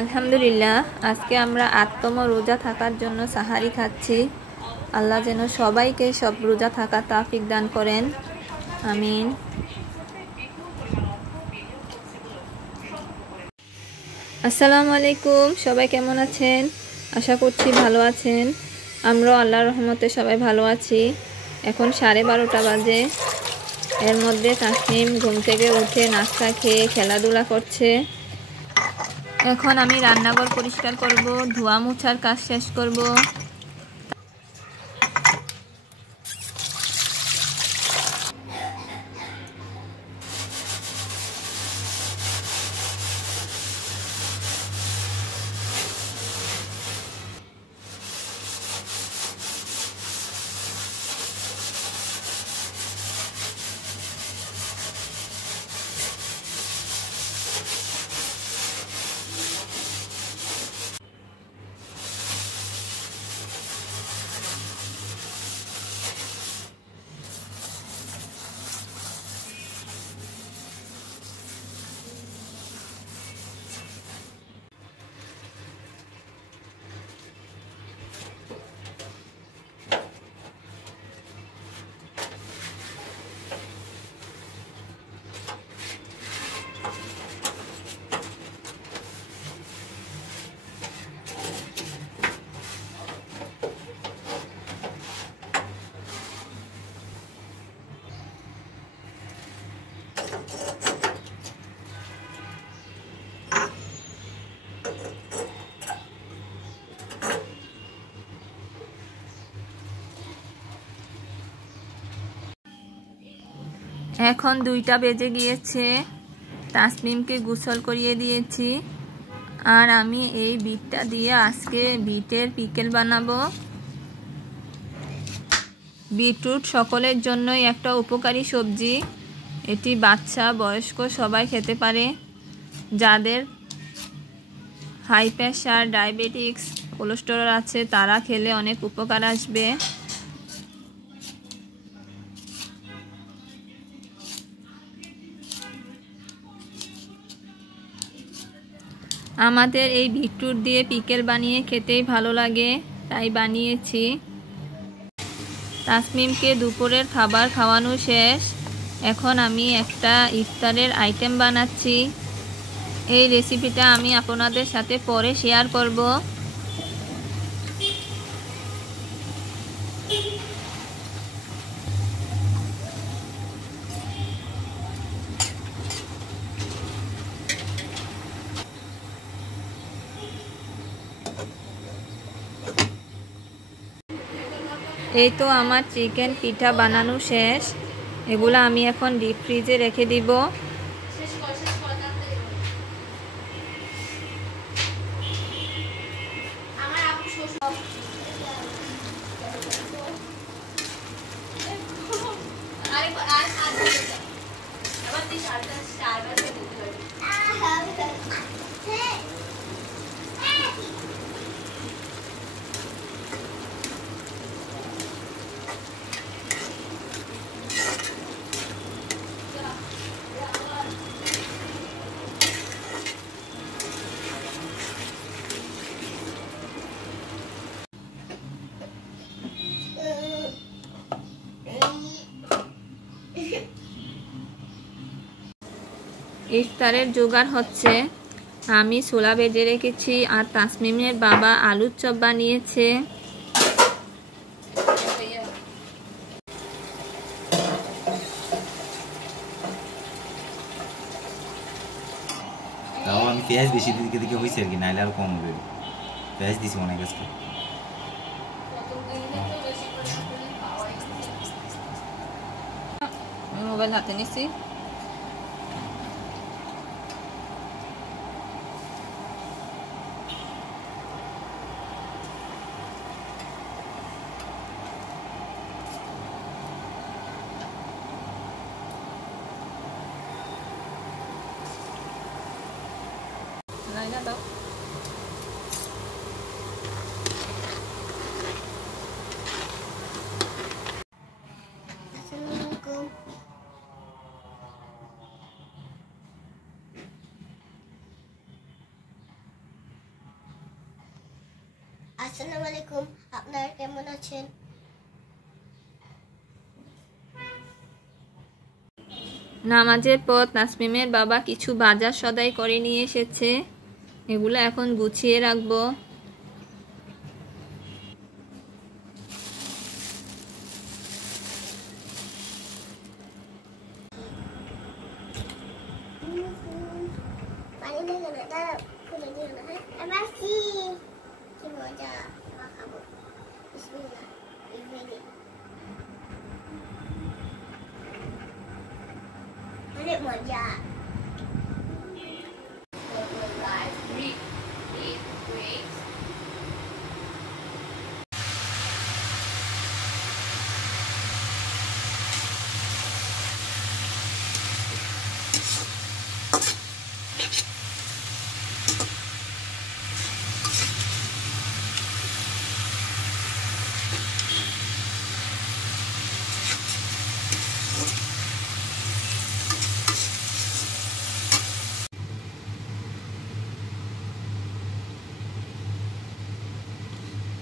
আলহামদুলিল্লাহ, আজকে আমরা ৮তম রোজা থাকার জন্য সাহারি খাচ্ছি। আল্লাহ যেন সবাইকে সব রোজা থাকার তৌফিক দান করেন, আমিন। আসসালামু আলাইকুম, সবাই কেমন আছেন? আশা করছি ভালো আছেন। আমরাও আল্লাহর রহমতে সবাই ভালো আছি। এখন 12:30 বাজে। এর মধ্যে তাসনিম ঘুম থেকে উঠে নাস্তা খেয়ে খেলাধুলা করছে। এখন আমি রান্নাঘর পরিষ্কার করব, ধোয়া মোছার কাজ শেষ করব। এখন 2টা বেজে গিয়েছে। তাসমিমকে গোসল করিয়ে দিয়েছি, আর আমি এই বিটটা দিয়ে আজকে বিটের পিকেল বানাবো। বিটরুট সকলের জন্যই একটা উপকারী সবজি। এটি বাচ্চা বয়স্ক সবাই খেতে পারে। যাদের হাই প্রেশার, ডায়াবেটিক্স, কোলেস্টেরল আছে তারা খেলে অনেক উপকার আসবে। আমাদের এই বিটরুট দিয়ে পিকেল বানিয়ে খেতেই ভালো লাগে, তাই বানিয়েছি। তাসমিমকে দুপুরের খাবার খাওয়ানো শেষ। এখন আমি একটা ইফতারের আইটেম বানাচ্ছি। এই রেসিপিটা আমি আপনাদের সাথে পরে শেয়ার করব। এই তো আমার চিকেন পিঠা বানানো শেষ। এগুলো আমি এখন ডিপ ফ্রিজে রেখে দিব। ইফতারের জোগাড় হচ্ছে। আমি ছোলা ভেজে রেখেছি, আর তাসমিমের বাবা আলুর চপ বানিয়েছে। তাও আমি পেঁয়াজ বেশি দিকে দিকে হয়েছে আর কি, নাইলে আরো কম হবে। পেঁয়াজ দিছি অনেক আজকে। মোবাইল হাতে নিছি। লাইনা দাও। আসসালামু আলাইকুম, আপনারা কেমন আছেন? নামাজের পর তাসমিমের বাবা কিছু বাজার সদাই করে নিয়ে এসেছে, এগুলো এখন গুছিয়ে রাখবো। পানি দেবে না, দাঁড়াও, খুলে দিও না। হ্যাঁ, এবার কি কি মজা, এবার খাবো। বিসমিল্লাহ, এই ভেঙে অনেক মজা।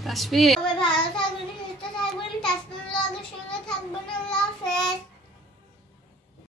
তাসফির সবাই ভালো থাকবেন, সুস্থ থাকবেন, তাসমিম ব্লগের সঙ্গে থাকবেন। আল্লাহ হাফেজ।